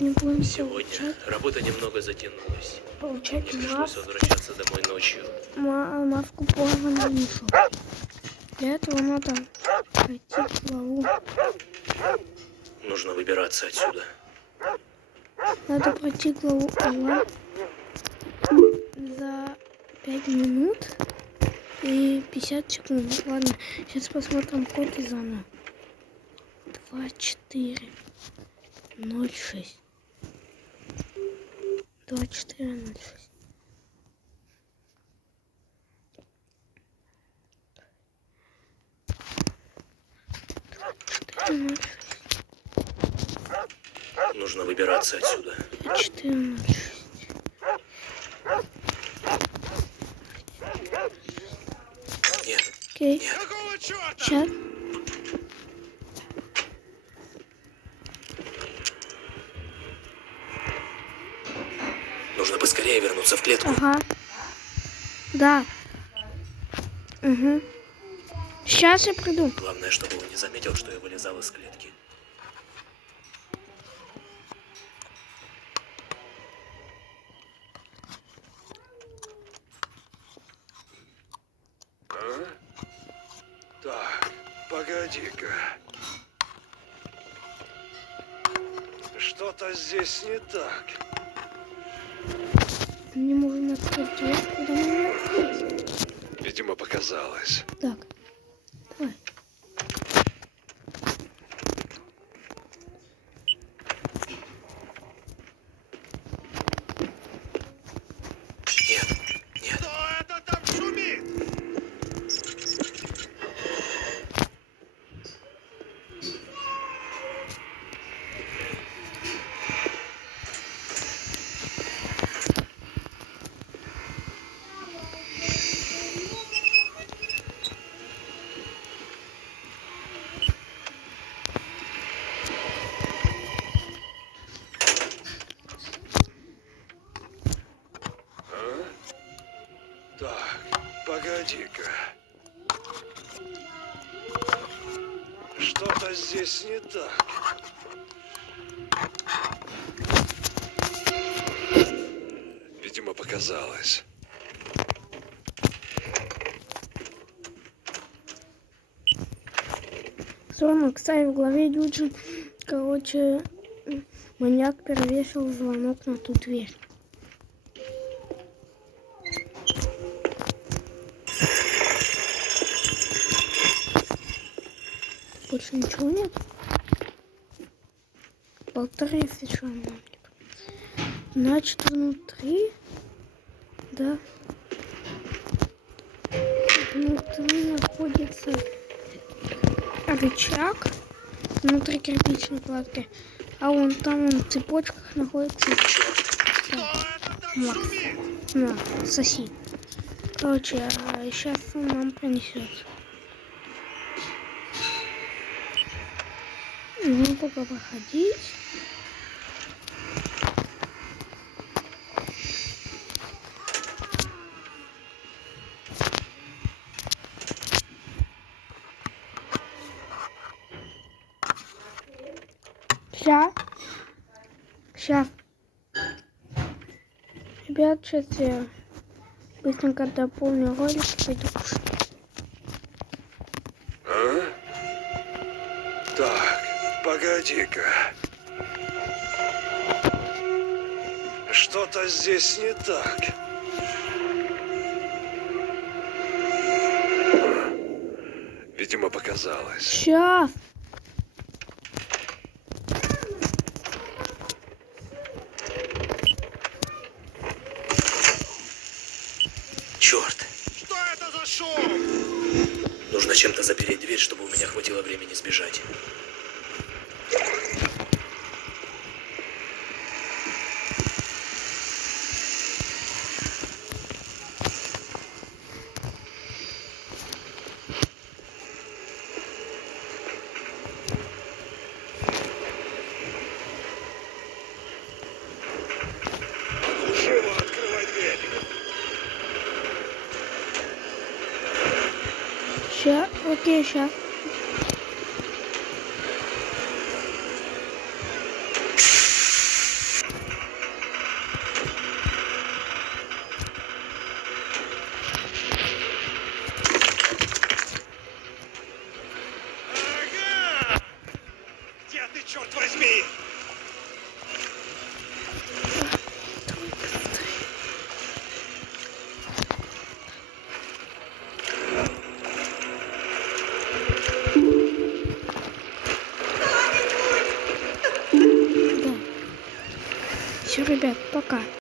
Не будем Сегодня работа немного затянулась. получать Мне пришлось маску. возвращаться домой ночью. Маску порванную мешок. Для этого надо пройти главу. Нужно выбираться отсюда. Надо пройти главу Алла за 5 минут и 50 секунд. Ладно, сейчас посмотрим код и заново. 2406. 2406. Нужно выбираться отсюда. 2406. Нет, Окей. нет. Сейчас. Нужно поскорее вернуться в клетку. Ага. Да. Угу. Сейчас я приду. Главное, чтобы он не заметил, что я вылезал из клетки. Так, погоди-ка. Что-то здесь не так. Не можем открыть дверь, куда мы открыть. Видимо, показалось. Так. Давай. Нет, нет. Кто это там шумит? Так, погоди-ка. Что-то здесь не так. Видимо, показалось. Звонок. Кстати, в главе Юджин, короче, маньяк перевесил звонок на ту дверь. Больше ничего нет? Полторы еще нам. Значит, внутри, да, внутри находится рычаг, внутри кирпичной кладки, а вон там в цепочках находится Макс. На, соси. Короче, сейчас он нам принесет. Ну, пока проходить. Сейчас. Ребят, сейчас я быстренько дополню ролик и пойду кушать. Так, погоди-ка. Что-то здесь не так. Видимо, показалось. Сейчас. Черт. Что это за шум? Нужно чем-то запереть дверь, чтобы у меня хватило времени сбежать. Живо открывай дверь. Сейчас. Окей, сейчас. ребят, пока.